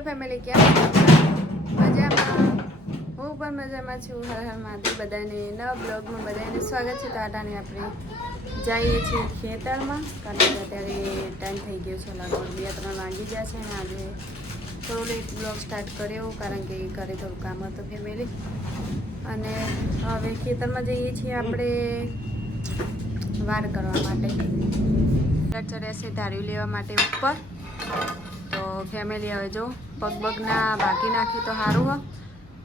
Hello family, કેમ છો? મજામાં? હું પણ મજામાં છું. હર હર મહાદેવ. બધાને નવા બ્લોગમાં બધાને સ્વાગત છે. તો આટાને આપણે જઈએ છીએ ખેતરમાં, કારણ કે અત્યારે ટાઈમ થઈ ગયો છે, લગભગ 2-3 વાગી ગયા છે. અને આજે થોડો લેટ બ્લોગ સ્ટાર્ટ કર્યો, કારણ કે ઘરે થોડું કામ હતું ફેમિલી. અને હવે ખેતરમાં જઈએ છીએ આપણે વાર કરવા માટે. ચડ્યા છે ધાર્યું લેવા માટે ઉપર. તો ફેમિલી હવે જો પગના બાકી નાખી તો સારું હો.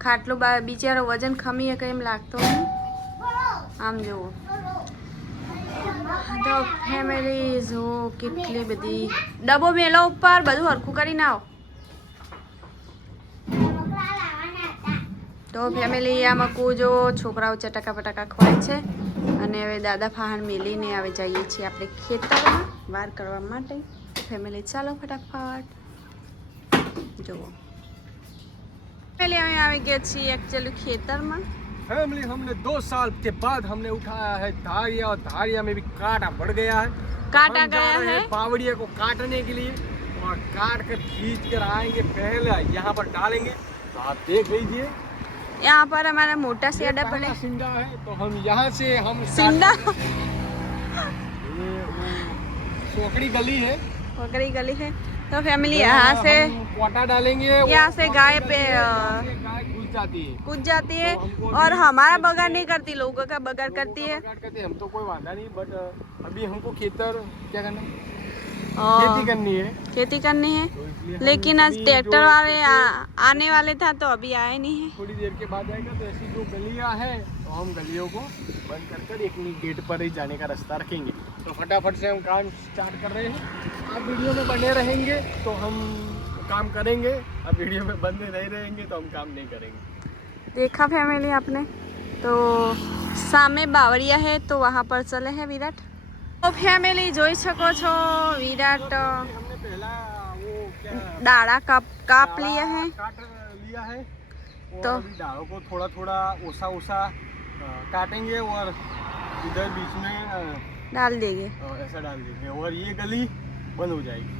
ખાટલું બિચારો વજન ખમીએ કંઈ એમ લાગતો નહીં. આમ જુઓ તો ફેમિલી જો કેટલી બધી ડબ્બો મેલો ઉપર, બધું હરખું કરીને આવો. તો ફેમિલી આમાં કૂજો છોકરાઓ ચટાકા પટાકા ખવાય છે. અને હવે દાદા ફાહણ મેલીને હવે જઈએ છીએ આપણે ખેતરમાં વાર કરવા માટે. ફેમિલી ચાલો ફટાફટ જુઓ. पहले हमें आवे गए छी एक्चुअली खेतर में। फैमिली हमने 2 साल के बाद हमने उठाया है धारिया, और धारिया में भी कांटा बढ़ गया है। काटा गया है पावड़िया को काटने के लिए, और काट कर खींच कर आएंगे, पहले यहाँ पर डालेंगे। तो आप देख लीजिए यहाँ पर हमारा मोटा सेडा बने सिंडा है। तो हम यहाँ से हम सिंडा सोकड़ी गली है, पकड़ी गली है। तो फैमिली यहाँ से कोटा डालेंगे, यहाँ से गाय पे गाय कूद जाती है। तो और हमारा बगान नहीं करती, लोगों का बगान करती है। हम तो कोई वादा नहीं, बट अभी हमको खेतर क्या करना है, खेती करनी है। तो लेकिन आज ट्रैक्टर वाले आने वाले था, तो अभी आए नहीं है। थोड़ी देर के बाद आएगा। तो ऐसी जो गलियां है, तो हम गलियों को बंद कर एक गेट पर ही जाने का रास्ता रखेंगे। तो फटाफट से हम काम स्टार्ट कर रहे हैं। आप वीडियो में बने रहेंगे तो हम काम करेंगे, अब वीडियो में बंदे नहीं रहेंगे तो हम काम नहीं करेंगे। देखा फैमिली आपने, तो सामे बावरिया है, तो वहाँ पर चले हैं विराट। तो फैमिली જોઈ શકો છો વિરાટ हमने पहला वो क्या डाड़ा काट लिया है। और तो अभी डालों को थोड़ा थोड़ा ओसा काटेंगे, और इधर बीच में डाल देंगे, ऐसा डाल देंगे, और ये गली बंद हो जाएगी।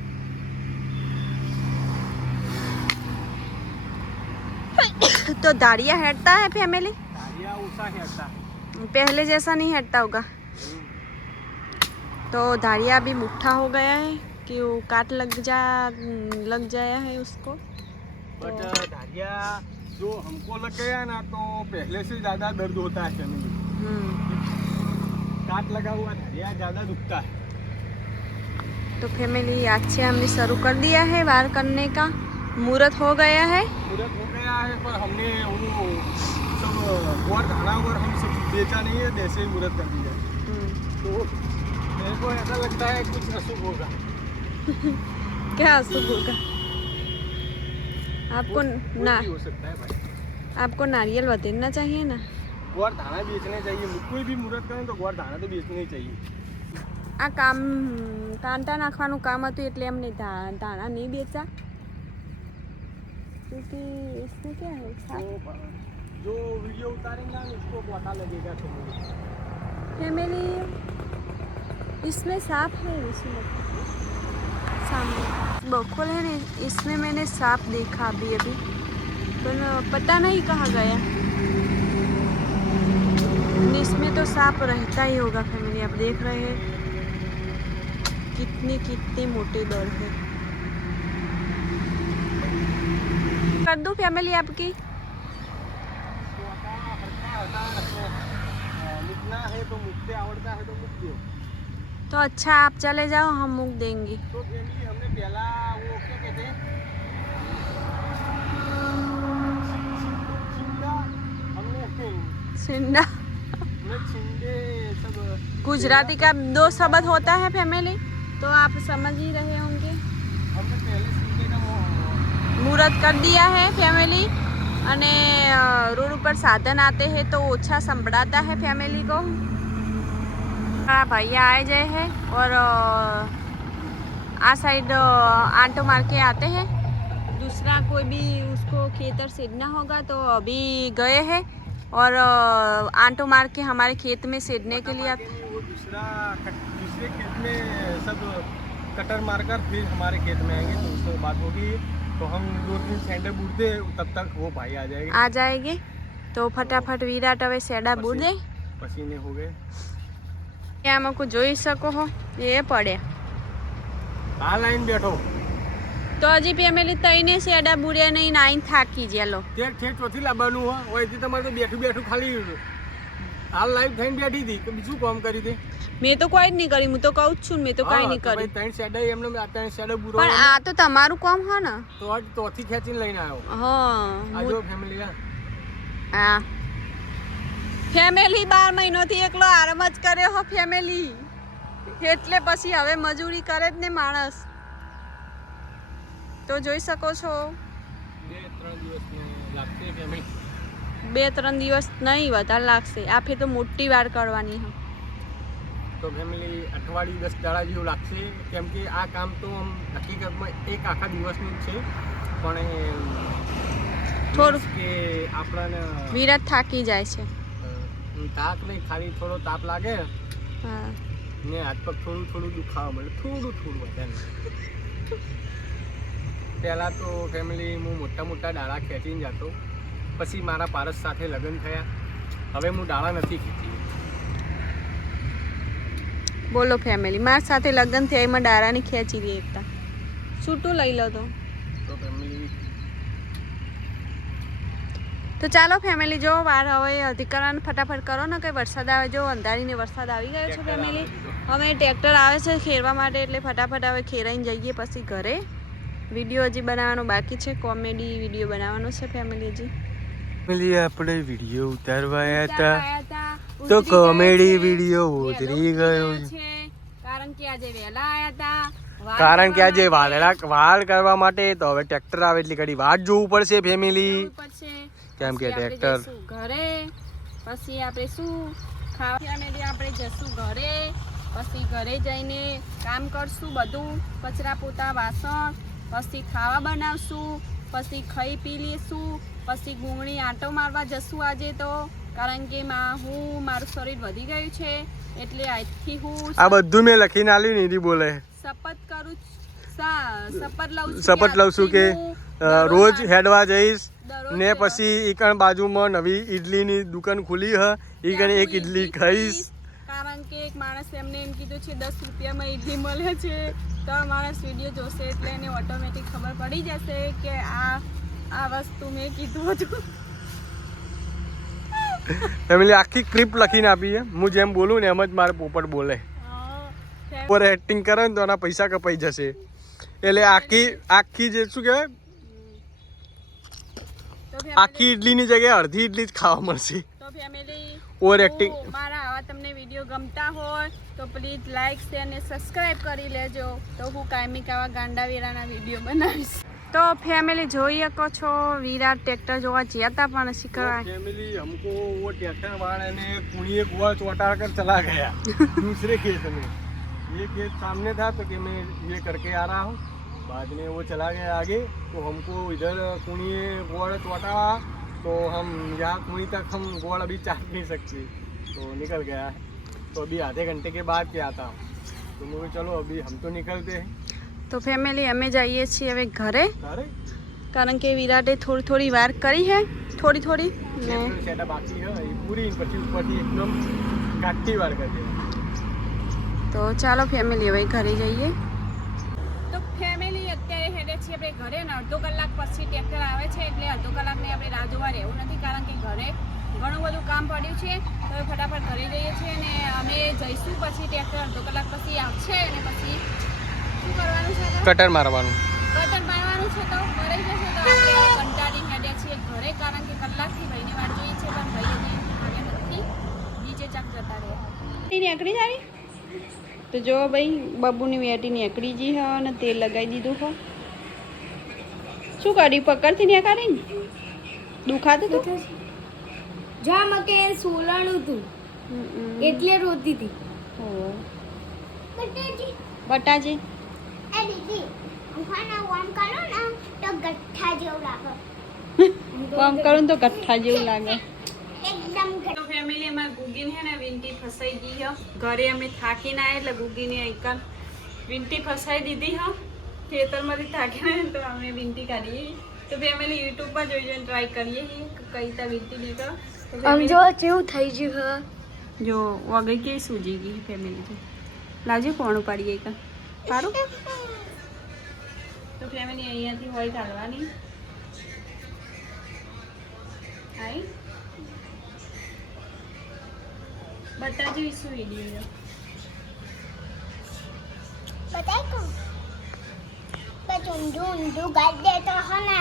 तो दाढ़िया हटता है फैमिली, धारिया ऊसा हटता है, पहले जैसा नहीं हटता होगा। तो दाढ़िया भी मुट्ठा हो गया है कि वो काट लग जाया है उसको। बट धारिया जो हमको लग गया ना, तो पहले से ज़्यादा दर्द होता है फैमिली। काट लगा हुआ धारिया ज़्यादा दुखता है। तो फैमिली आज से हमने शुरू कर दिया है वार करने का। मुहूर्त हो गया है, पर हमने वो सब और धाना और हम सब बेचा नहीं है, वैसे ही मुहूर्त कर दिया। तो मेरे को ऐसा लगता है कुछ अशुभ होगा। क्या अशुभ होगा? आपको ना हो सकता है भाई, आपको नारियल बतेना चाहिए ना। ग्वार धाना बेचने चाहिए, कोई भी मुहूर्त करें तो ग्वार धाना तो बेचना ही चाहिए। આ કામ કાંટા નાખવાનું કામ હતું, એટલે અમને દાણા નહીં બેચા, क्योंकि इसमें क्या है तो जो वीडियो उतारेंगे उसको पता लगेगा। फैमिली इसमें सांप है, इसमें सामने बखोल है ना, इसमें मैंने सांप देखा अभी पर पता नहीं कहाँ गया। इसमें तो सांप रहता ही होगा फैमिली। आप देख रहे हैं कितनी मोटी दौड़ है। कर दूं फैमिली आपकी? लिखना है तो मुझसे आवड़ता है तो मुझ दो। तो अच्छा आप चले जाओ, हम मुख देंगे। तो फैमिली हमने पहला वो क्या कहते हैं, सिंडा छिंडे सब गुजराती का 2 शब्द होता है फैमिली, तो आप समझ ही रहे होंगे। हमने पहले छिंडे का मुहूर्त कर दिया है फैमिली। અને રોડ ઉપર સાધન आते हैं तो ओछा संभળાता है फैमिली को। हमारा भैया आए गए हैं, और आ साइड आंटो मार के आते हैं। दूसरा कोई भी उसको खेतर सेडना होगा, तो अभी गए हैं और आंटो मार के हमारे खेत में सेडने के लिए आते। वो दूसरे खेत में सब कटर मारकर फिर हमारे खेत में आएंगे, तो उससे बात होगी। तो हम 2-3 सेंडे बूढ़ते तब तक वो भाई आ जाएंगे। आ जाएंगे तो फटाफट विराट હવે સેડા બુદે पसीने हो गए। આમાં કોઈ જોઈ શકો હો એ પડે આ લાઈન બેઠો તો હજી ફેમિલી તઈને સેડા બુડ્યા નહીં નાઈન થાકી જેલો તે ચોથી લાવવાનું હોય ઓયથી તમારે તો બેઠું બેઠું ખાલી હાલ લાઈવ થઈને બેઠી હતી તો બીજું કામ કરી દે મેં તો કોઈ જ નહીં કરી હું તો કહું જ છું મેં તો કઈ નહીં કરી ત્રણ સેડા એમને આ ત્રણ સેડા બુરો પણ આ તો તમારું કામ હે ને તો આજ તોથી ખેંચીને લઈને આવ્યો હા આ જો ફેમિલી હા ફેમિલી 12 મહિનોથી એકલો આરામ જ કર્યો હો ફેમિલી એટલે પછી હવે મજૂરી કરે જ ને માણસ તો જોઈ શકો છો 2-3 દિવસ નહીં વધારે લાગશે આ ફે તો મોટી વાર કરવાની હે તો ફેમિલી અઠવાડિયું 10 દાડા જેવું લાગશે કેમ કે આ કામ તો હકીકતમાં એક આખા દિવસનું જ છે પણ થોડું કે આપણને વિરાટ થાકી જાય છે તાપ નહીં ખાલી થોડો તાપ લાગે હા ને હાથ પગ થોડું દુખાવા મળે થોડું વધારે પહેલાં તો ફેમિલી હું મોટા ડાળા ખેંચીને જતો પછી મારા પારસ સાથે લગ્ન થયા હવે હું ડાળા નથી ખેંચી બોલો ફેમિલી મારા સાથે લગ્ન થયા એમાં ડારાની ખેંચી રહી એકતા છૂટું લઈ લો તો ફેમિલી તો ચાલો ફેમિલી જો વાર હવે અધિકરણ ફટાફટ કરો ને કંઈ વરસાદ આવે જો અંધારીને વરસાદ આવી ગયો છે ફેમિલી હવે ટ્રેક્ટર આવે છે ખેરવા માટે એટલે ફટાફટ હવે ખેરાઈને જઈએ પછી ઘરે વિડીયો હજી બનાવવાનો બાકી છે કોમેડી વિડીયો બનાવવાનો છે ફેમિલી હજી ફેમિલી આપણે વિડીયો ઉતારવા આવ્યા હતા તો કોમેડી વિડીયો ઉતરી ગયો છે કારણ કે આજે વહેલા આવ્યા હતા કારણ કે આજે વાળ કરવા માટે તો હવે ટ્રેક્ટર આવે એટલે ઘડી વાટ જોવું પડશે ફેમિલી કેમ કે ટ્રેક્ટર ઘરે પછી આપણે શું ખાવા આપણે જશું ઘરે પછી ઘરે જઈને કામ કરશું બધું કચરા પોતા વાસણ પછી ખાવા બનાવશું પછી ખાઈ પી લઈશું પછી ગુંગળી આંટો મારવા જશું આજે તો કારણ કે મારું શરીર વધી ગયું છે એટલે આજથી હું આ બધું મેં લખીને આલ્યું નીરી બોલે શપથ લઉં છું કે રોજ હેડવા જઈશ ને પછી ઈકણ બાજુમાં નવી ઈડલીની દુકાન ખુલી હ ઈકણ એક ઈડલી ખાઈશ કારણ કે એક માણસ એમને એમ કીધું છે 10 રૂપિયામાં ઈડલી મળે છે તો માણસ વિડીયો જોશે એટલે એને ઓટોમેટિક ખબર પડી જશે કે આ વસ્તુ મેં કીધું હતું ફેમિલી આખી ક્લિપ લખીને આપી છે હું જેમ બોલું ને એમ જ મારે પોપટ બોલે ઓવર એક્ટિંગ કરે ને તો એના પૈસા કપાઈ જશે એટલે આખી જે શું કહેવાય આખી ઈડલીની જગ્યાએ અડધી ઈડલી જ ખાવા મળશે તો ફેમિલી ઓવર એક્ટિંગ મારા આવા તમને વિડીયો ગમતા હોય તો પ્લીઝ લાઈક શેર અને સબસ્ક્રાઇબ કરી લેજો તો હું કાયમિક આવા ગાંડા વીરાના વિડીયો બનાવીશ तो फैमिली જોઈ શકો છો વિરાટ ट्रैक्टर જોવા ગયા था પણ શીખવા फैमिली हमको वो ट्रैक्टर वाले ने कुड़िए गोवा चौटा कर चला गया दूसरे खेत में ये खेत सामने था तो कि मैं ये करके आ रहा हूँ बाद में वो चला गया आगे तो हमको इधर कुड़िए गोड़ चौटा तो हम यहाँ कुड़ी तक हम गोड़ अभी चाट नहीं सकते तो निकल गया है तो अभी आधे घंटे के बाद क्या आता हूँ तो मुझे चलो अभी हम तो निकलते हैं तो फैमिली અમે જઈએ છીએ હવે ઘરે કારણ કે વિરાટે થોડી વાર કરી છે થોડી ને સેટા બાકી છે એ પૂરી પછી ઉપરથી એકદમ કાઠી વાર કરી તો ચાલો ફેમિલી હવે ઘરે જઈએ તો ફેમિલી અત્યારે હેડે છે આપણે ઘરે ને અડધો કલાક પછી ટ્રેક્ટર આવે છે એટલે અડધો કલાકની આપણે રાહ જોવા રહેવું નથી કારણ કે ઘરે ઘણું બધું કામ પડ્યું છે તો ફટાફટ ઘરે જઈએ છીએ અને અમે જઈશું પછી ટ્રેક્ટર અડધો કલાક પછી આવશે અને પછી કટર મારવાનું છે તો ઘરે જશે તો આપણે કંટાળી હેડ્યા છીએ ઘરે કારણ કે કલાકથી ભાઈની વાટ જોઈએ છે પણ ભાઈ હજી આવ્યા નથી નીચે ચાક જતા રહ્યા નીકળી જાય તો જો ભાઈ બબુની વેટી નીકળી ગઈ હ અને તેલ લગાવી દીધું હો શું કરી પકડથી નીકળી ને દુખાતું હતું જા મકે સોલાણું હતું એટલે રોતી હતી બટાજી એ દીદી ઉખાના વામ કરો ને તો ગઠ્ઠા જેવું લાગે વામ કરું તો ગઠ્ઠા જેવું લાગે એકદમ તો ફેમિલી અમાર ગુગીન હે ને વિંટી ફસાઈ ગઈ હ ઘરે અમે થાકીને આયા એટલે ગુગીને એકન વિંટી ફસાઈ દીધી હ ખેતરમાંથી થાકીને તો અમે વીંટી કાઢીએ તો ફેમિલી યુટ્યુબમાં જોઈને ટ્રાય કરીએ કઈ રીતે વીંટી નીકળે તો જો કેવું થઈ ગયું જો વગર કે સૂજી ગઈ ફેમિલી લાવજો કોણ પાડીએ કા પાડો તો ફેમિલી અહીંયાથી હોય કાઢવાની આઈ બટા જેવી શું વિડીયો बताए को पर ऊंधू ऊंधू गाड़ दे तो है ना